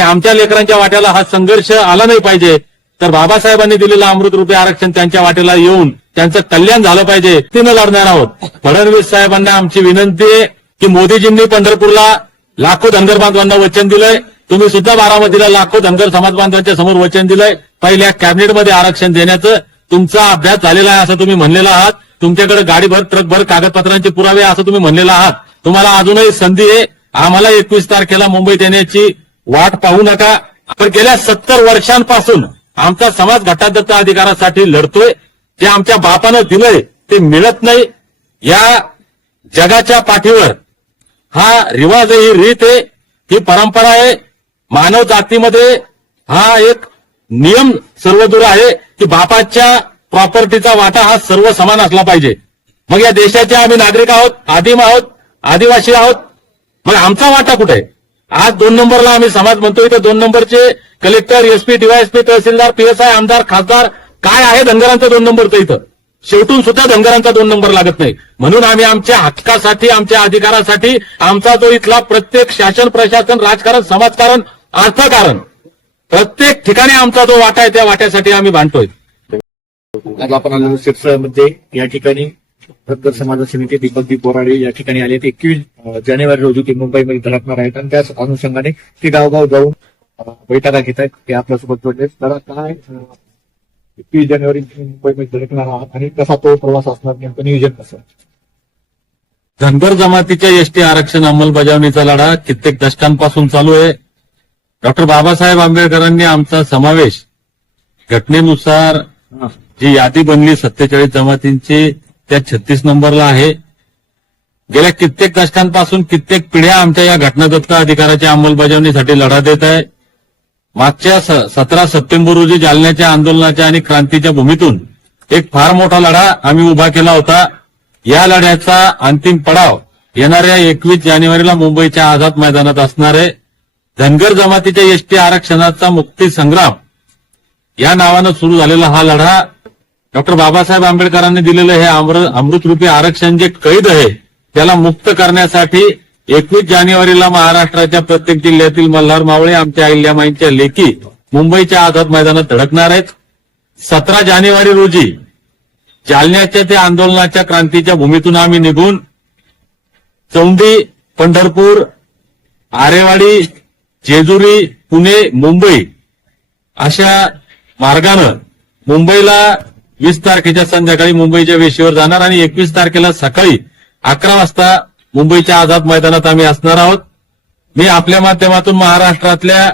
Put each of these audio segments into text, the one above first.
आणि आमच्या लेकरांच्या वाट्याला हा संघर्ष आला नाही पाहिजे, तर बाबासाहेबांनी दिलेलं अमृतरूपी आरक्षण त्यांच्या वाट्याला येऊन त्यांचं कल्याण झालं पाहिजे. तिनं लढणार आहोत. फडणवीस साहेबांना आमची विनंती आहे की मोदीजींनी पंढरपूरला लाखो धनगर बांधवांना वचन दिलंय, तुम्ही सुद्धा बारामतीला लाखो धनगर समाज बांधवांच्या समोर वचन दिलंय. पहिल्या कॅबिनेटमध्ये आरक्षण देण्याचं तुमचा अभ्यास झालेला आहे असं तुम्ही म्हणलेला आहात. तुमच्याकडे गाडीभर ट्रकभर कागदपत्रांचे पुरावे असं तुम्ही म्हणलेला आहात. तुम्हाला अजूनही संधी आहे. आम्हाला 21 तारखेला मुंबईत येण्याची वाट पाहू नका. आपण गेल्या 70 वर्षांपासून आमचा समाज घटनादत्त अधिकारासाठी लढतोय. जे आमच्या बापानं दिलंय ते मिळत नाही. या जगाच्या पाठीवर हा रिवाज आहे, ही रीत आहे, ही परंपरा आहे. मानव जातीमध्ये हा एक नियम सर्वदूर आहे की बापाच्या प्रॉपर्टीचा वाटा हा सर्व समान असला पाहिजे. मग या देशाचे आम्ही नागरिक आहोत, आदिम आहोत, आदिवासी आहोत. मग आमचा वाटा कुठे आहे? आज 2 नंबरला आम्ही समाज म्हणतोय, तर 2 नंबरचे कलेक्टर, एसपी, डीवायएसपी, तहसीलदार, पीएसआय, आमदार, खासदार काय आहे धनगरांचा 2 नंबरचं इथं? शेवटून सुद्धा धनगरांचा 2 नंबर लागत नाही. म्हणून आम्ही आमच्या हक्कासाठी, आमच्या अधिकारासाठी आमचा जो इथला प्रत्येक शासन, प्रशासन, राजकारण, समाजकारण, अर्थकारण प्रत्येक ठिकाणी आमचा जो वाटा आहे त्या वाट्यासाठी आम्ही भांडतोय. आज आपण आलेलो शिरसामध्ये या ठिकाणी धनगर समाज समिती दीपक बोराडे या ठिकाणी आले. 21 जानेवारी रोजी ते मुंबईमध्ये धडकणार आहेत आणि त्याच अनुषंगाने ते गावगाव जाऊन बैठका घेत आहेत. ते आपल्यासोबत जोडले. तर काय 21 जानेवारी मुंबईमध्ये धडकणार आहात आणि कसा तो प्रवास असणार, नेमकं नियोजन कसं? धनगर जमातीच्या एसटी आरक्षण अंमलबजावणीचा लढा कित्येक दशकांपासून चालू आहे. डॉक्टर बाबासाहेब आंबेडकरांनी आमचा समावेश घटनेनुसार जी यादी बनली 47 जमातींची त्या 36 नंबरला आहे. गेल्या कित्येक दशकांपासून कित्येक पिढ्या आमच्या या घटनादत्त अधिकाराच्या अंमलबजावणीसाठी लढा देत आहे. मागच्या 17 सप्टेंबर रोजी जालन्याच्या आंदोलनाच्या आणि क्रांतीच्या भूमीतून एक फार मोठा लढा आम्ही उभा केला होता. या लढ्याचा अंतिम पडाव येणाऱ्या 21 जानेवारीला मुंबईच्या आझाद मैदानात असणार आहे. धनगर जमातीच्या एसटी आरक्षणाचा मुक्ती संग्राम या नावानं सुरू झालेला हा लढा डॉक्टर बाबासाहेब आंबेडकरांनी दिलेलं हे अमृतरूपी आरक्षण जे कैद आहे त्याला मुक्त करण्यासाठी 21 जानेवारीला महाराष्ट्राच्या प्रत्येक जिल्ह्यातील मल्हार मावळे आमच्या अहिल्यामाईंच्या लेकी मुंबईच्या आझाद मैदानात धडकणार आहेत. 17 जानेवारी रोजी जालन्याच्या त्या आंदोलनाच्या क्रांतीच्या भूमीतून आम्ही निघून चौंडी, पंढरपूर, आरेवाडी, जेजुरी, पुणे, मुंबई अशा मार्गानं मुंबईला 20 तारखेच्या संध्याकाळी मुंबईच्या वेशीवर जाणार आणि 21 तारखेला सकाळी 11 वाजता मुंबईच्या आझाद मैदानात आम्ही असणार आहोत. मी आपल्या माध्यमातून महाराष्ट्रातल्या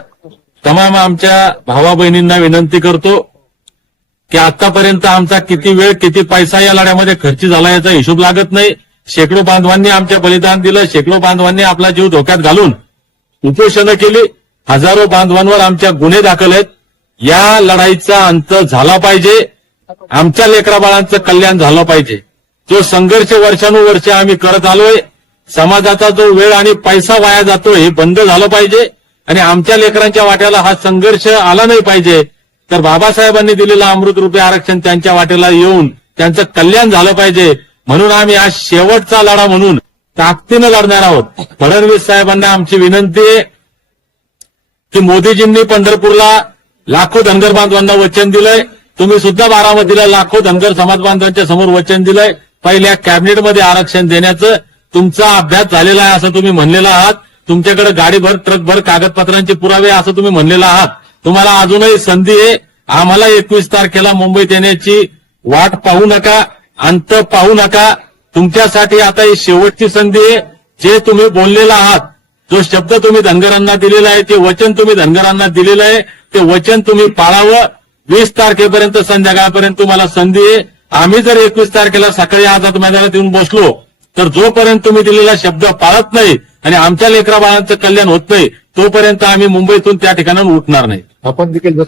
तमाम आमच्या भावा बहिणींना विनंती करतो की आतापर्यंत आमचा किती वेळ, किती पैसा या लढ्यामध्ये खर्च झाला याचा हिशोब लागत नाही. शेकडो बांधवांनी आमच्या बलिदान दिलं. शेकडो बांधवांनी आपला जीव धोक्यात घालून उपोषणं केली. हजारो बांधवांवर आमच्या गुन्हे दाखल आहेत. या लढाईचा अंत झाला पाहिजे. आमच्या लेकराबाळांचं कल्याण झालं पाहिजे. जो संघर्ष वर्षानुवर्षे आम्ही करत आलोय, समाजाचा जो वेळ आणि पैसा वाया जातोय हे बंद झालं पाहिजे आणि आमच्या लेकरांच्या वाट्याला हा संघर्ष आला नाही पाहिजे, तर बाबासाहेबांनी दिलेलं अमृतरूपी आरक्षण त्यांच्या वाट्याला येऊन त्यांचं कल्याण झालं पाहिजे. म्हणून आम्ही आज शेवटचा लढा म्हणून ताकदीनं लढणार आहोत. फडणवीस साहेबांना आमची विनंती आहे की मोदीजींनी पंढरपूरला लाखो धनगर बांधवांना वचन दिलंय, तुम्ही सुद्धा बारामतीला लाखो धनगर समाज बांधवांच्या समोर वचन दिलंय. पहिल्या कॅबिनेटमध्ये आरक्षण देण्याचं तुमचा अभ्यास झालेला आहे असं तुम्ही म्हणलेला आहात. तुमच्याकडे गाडीभर ट्रकभर कागदपत्रांचे पुरावे असं तुम्ही म्हणलेला आहात. तुम्हाला अजूनही संधी आहे. आम्हाला 21 तारखेला मुंबईत येण्याची वाट पाहू नका, अंत पाहू नका. तुमच्यासाठी आता ही शेवटची संधी आहे. जे तुम्ही बोललेला आहात, जो शब्द तुम्ही धनगरांना दिलेला आहे, ते वचन तुम्ही धनगरांना दिलेलं आहे, ते वचन तुम्ही पाळावं. 20 तारखेपर्यंत संध्याकाळपर्यंत तुम्हाला संधी आहे. आम्ही जर 21 तारखेला सकाळी आझाद मैदानात येऊन बसलो तर जोपर्यंत तुम्ही दिलेला शब्द पाळत नाही आणि आमच्या लेकरा बाळांचं कल्याण होत नाही तोपर्यंत आम्ही मुंबईतून त्या ठिकाणाहून उठणार नाही. आपण देखील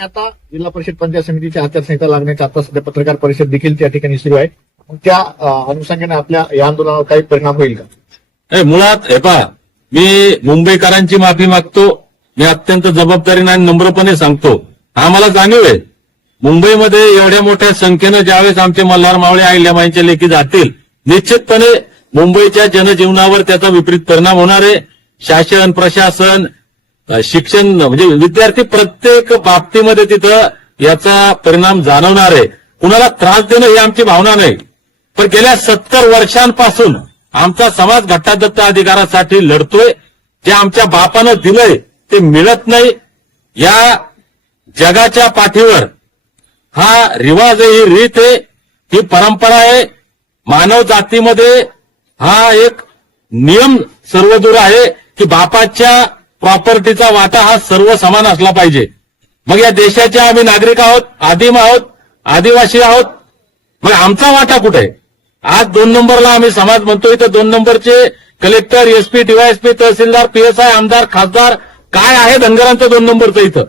आता जिल्हा परिषद पंचायत समितीची आचारसंहिता लागण्याची आता सध्या पत्रकार परिषद देखील त्या ठिकाणी सुरू आहे. त्या अनुषंगाने आपल्या या आंदोलनावर काही परिणाम होईल का? मुळात हे पहा, मी मुंबईकरांची माफी मागतो. मी अत्यंत जबाबदारीने आणि नम्रपणे सांगतो, आम्हाला जाणीव आहे मुंबईमध्ये एवढ्या मोठ्या संख्येनं ज्यावेळेस आमचे मल्हार मावळे अहिल्यामाईंच्या लेखी जातील, निश्चितपणे मुंबईच्या जनजीवनावर त्याचा विपरीत परिणाम होणार आहे. शासन, प्रशासन, शिक्षण म्हणजे विद्यार्थी प्रत्येक बाबतीमध्ये तिथं याचा परिणाम जाणवणार आहे. कुणाला त्रास देणं ही आमची भावना नाही, पण गेल्या 70 वर्षांपासून आमचा समाज घटनादत्त अधिकारासाठी लढतोय. जे आमच्या बापानं दिलंय ते मिळत नाही. या जगाच्या पाठीवर हा रिवाज आहे, ही रीत आहे, ही परंपरा आहे. मानव जातीमध्ये हा एक नियम सर्वदूर आहे की बापाच्या प्रॉपर्टीचा वाटा हा सर्व समान असला पाहिजे. मग या देशाचे आम्ही नागरिक आहोत, आदिम आहोत, आदिवासी आहोत, मग आमचा वाटा कुठे आहे? आज 2 नंबरला आम्ही समाज म्हणतो, इथं 2 नंबरचे कलेक्टर, एसपी, डीवायएसपी, तहसीलदार, पीएसआय, आमदार, खासदार काय आहे धनगरांचं 2 नंबरचं इथं?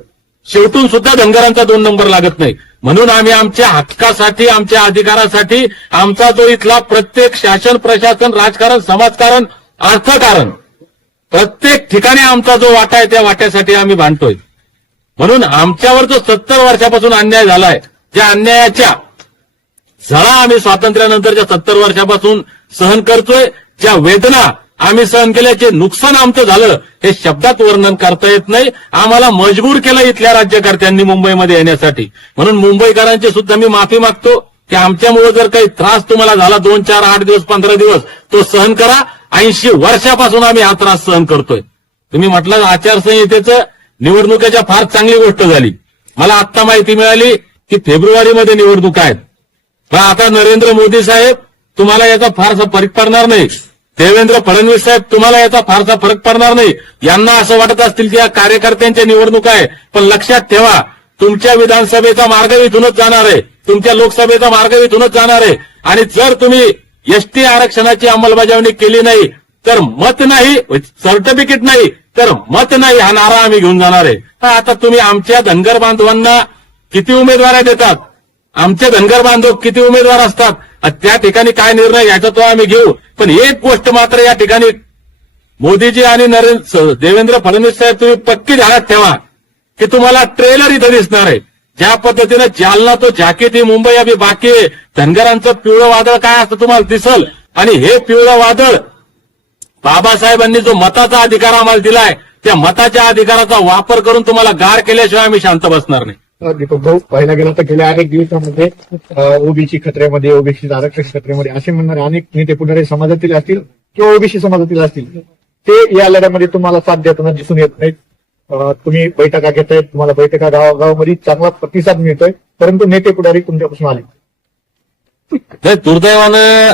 शेवटून सुद्धा धनगरांचा 2 नंबर लागत नाही. म्हणून आम्ही आमच्या हक्कासाठी, आमच्या अधिकारासाठी आमचा जो इथला प्रत्येक शासन, प्रशासन, राजकारण, समाजकारण, अर्थकारण प्रत्येक ठिकाणी आमचा जो वाटा आहे त्या वाट्यासाठी आम्ही भांडतोय. म्हणून आमच्यावर जो 70 वर्षापासून अन्याय झालाय, त्या अन्यायाच्या झळा आम्ही स्वातंत्र्यानंतरच्या 70 वर्षापासून सहन करतोय. ज्या वेदना आम्ही सहन केल्याचे नुकसान आमचं झालं हे शब्दात वर्णन करता येत नाही. आम्हाला मजबूर केलं इथल्या राज्यकर्त्यांनी मुंबईमध्ये येण्यासाठी. म्हणून मुंबईकरांची सुद्धा मी माफी मागतो की आमच्यामुळे जर काही त्रास तुम्हाला झाला 2, 4, 8 दिवस, 15 दिवस तो सहन करा. 80 वर्षापासून आम्ही हा त्रास सहन करतोय. तुम्ही म्हटलं आचारसंहितेचं निवडणुकीच्या फार चांगली गोष्ट झाली. मला आत्ता माहिती मिळाली की फेब्रुवारीमध्ये निवडणूक आहेत. पण आता नरेंद्र मोदी साहेब तुम्हाला याचा फारसा फरक पडणार नाही. देवेंद्र फडणवीस साहेब तुम्हाला याचा फारसा फरक पडणार नाही. यांना असं वाटत असतील की या कार्यकर्त्यांच्या निवडणूक आहे, पण लक्षात ठेवा तुमच्या विधानसभेचा मार्ग इथूनच जाणार आहे, तुमच्या लोकसभेचा मार्ग इथूनच जाणार आहे. आणि जर तुम्ही एसटी आरक्षणाची अंमलबजावणी केली नाही तर मत नाही, सर्टिफिकेट नाही तर मत नाही हा नारा आम्ही घेऊन जाणार आहे. आता तुम्ही आमच्या धनगर बांधवांना किती उमेदवार देतात, आमचे धनगर बांधव किती उमेदवार असतात, त्या ठिकाणी काय निर्णय घ्यायचा तो आम्ही घेऊ. पण एक गोष्ट मात्र या ठिकाणी मोदीजी आणि देवेंद्र फडणवीस साहेब तुम्ही पक्की ध्यानात ठेवा की तुम्हाला ट्रेलर इथं दिसणार आहे. ज्या पद्धतीनं जालना तो झाकीत ही मुंबई अभी बाकी आहे. धनगरांचं पिवळं वादळ काय असतं तुम्हाला दिसल. आणि हे पिवळं वादळ बाबासाहेबांनी जो मताचा अधिकार आम्हाला दिलाय त्या मताच्या अधिकाराचा वापर करून तुम्हाला गार केल्याशिवाय आम्ही शांत बसणार नाही. दीपक भाऊ, पाहायला गेला तर गेल्या अनेक दिवसामध्ये ओबीसी खतऱ्यामध्ये, ओबीसी आरक्षण खतऱ्यामध्ये असे म्हणणारे अनेक नेते पुढारी समाजातील असतील किंवा ओबीसी समाजातील असतील, ते या लढ्यामध्ये तुम्हाला साथ देताना दिसून येत नाहीत. तुम्ही बैठका घेतायत, तुम्हाला बैठका गावागावामध्ये चांगला प्रतिसाद मिळतोय, परंतु नेते पुढारी तुमच्यापासून आले. दुर्दैवानं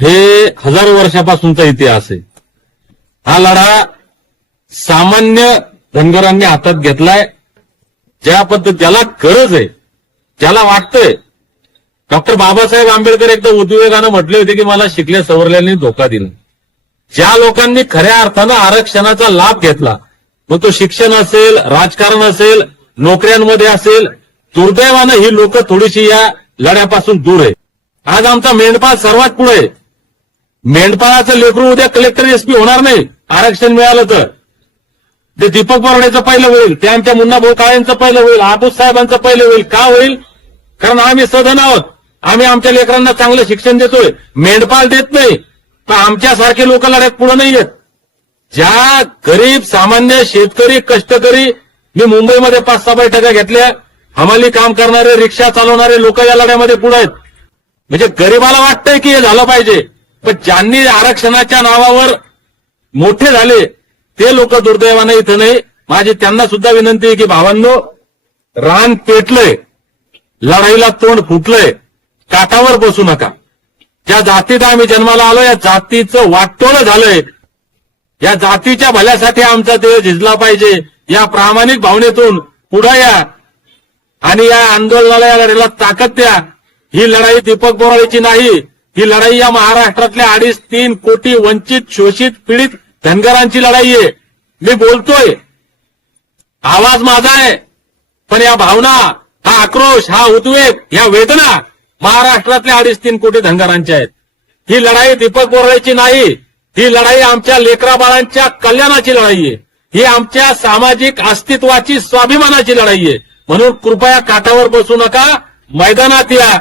हे हजारो वर्षापासूनचा इतिहास आहे. हा लढा सामान्य धनगरांनी हातात घेतलाय. ज्या पद्धत ज्याला गरज आहे, ज्याला वाटतंय. डॉक्टर बाबासाहेब आंबेडकर एकदा उद्योगानं म्हटले होते की मला शिकल्या सवरल्याने धोका दिला. ज्या लोकांनी खऱ्या अर्थानं आरक्षणाचा लाभ घेतला, मग तो शिक्षण असेल, राजकारण असेल, नोकऱ्यांमध्ये असेल, दुर्दैवानं ही लोक थोडीशी या लढ्यापासून दूर आहे. आज आमचा मेंढपाळ सर्वात पुढे आहे. मेंढपाळाचं लेकरू उद्या कलेक्टर एसपी होणार नाही आरक्षण मिळालं तर. ते दीपक बोराडेचं पहिलं होईल, ते आमच्या मुन्नाभाऊ काळेंचं पहिलं होईल, आबूस साहेबांचं पहिलं होईल. का होईल? कारण आम्ही सधन आहोत. आम्ही आमच्या लेकरांना चांगलं शिक्षण देतोय. मेंढपाळ देत नाही, तर आमच्यासारखे लोक लढ्यात पुढे नाही येत. ज्या गरीब सामान्य शेतकरी, कष्टकरी, मी मुंबईमध्ये 5-6 बैठका घेतल्या, हमाली काम करणारे, रिक्षा चालवणारे लोक या लढ्यामध्ये पुढे आहेत. म्हणजे गरीबाला वाटतंय की हे झालं पाहिजे, पण ज्यांनी आरक्षणाच्या नावावर मोठे झाले ते लोक दुर्दैवाने इथं नाही. माझी त्यांना सुद्धा विनंती आहे की भावांनो, रान पेटलंय, लढाईला तोंड फुटलंय, काठावर बसू नका. ज्या जातीत आम्ही जन्माला आलो या जातीचं वाटोळं झालंय. या जातीच्या भल्यासाठी आमचा देह झिजला पाहिजे. या प्रामाणिक भावनेतून पुढे या आणि या आंदोलनाला, या लढाईला ताकद द्या. ही लढाई दीपक बोराडेची नाही, ही लढाई या महाराष्ट्रातल्या 2.5-3 कोटी वंचित, शोषित, पीडित धनगरांची लढाई आहे. मी बोलतोय, आवाज माझा आहे, पण या भावना, हा आक्रोश, हा उद्वेग, या वेदना महाराष्ट्रातल्या 2.5-3 कोटी धनगरांच्या आहेत. ही लढाई दीपक बोराडेची नाही, ही लढाई आमच्या लेकराबाळांच्या कल्याणाची लढाई आहे. ही आमच्या सामाजिक अस्तित्वाची, स्वाभिमानाची लढाई आहे. म्हणून कृपया काठावर बसू नका, मैदानात या.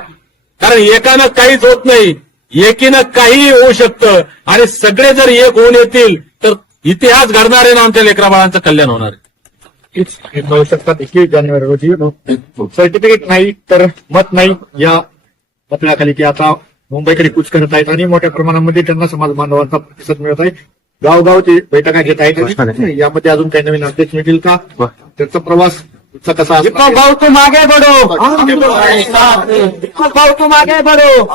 कारण एकानं काहीच होत नाही, एकीनं काहीही होऊ शकतं आणि सगळे जर एक होऊन येतील तर इतिहास घडणार आहे ना, आमच्या लेकराबाळांचं कल्याण होणार आहे. हे कळू शकतात 21 जानेवारी रोजी सर्टिफिकेट नाही तर मत नाही या पत्राखाली की आता मुंबईकडे कूच करत आहेत आणि मोठ्या प्रमाणामध्ये त्यांना समाज बांधवांचा प्रतिसाद मिळत आहे. गावगावची बैठका घेत आहेत. यामध्ये अजून काही नवीन अपडेट्स मिळतील का, त्याचा प्रवास कसा असणार? भाऊ तुम आगे बढ़ो, भाऊ तुम आगे बढ़ो.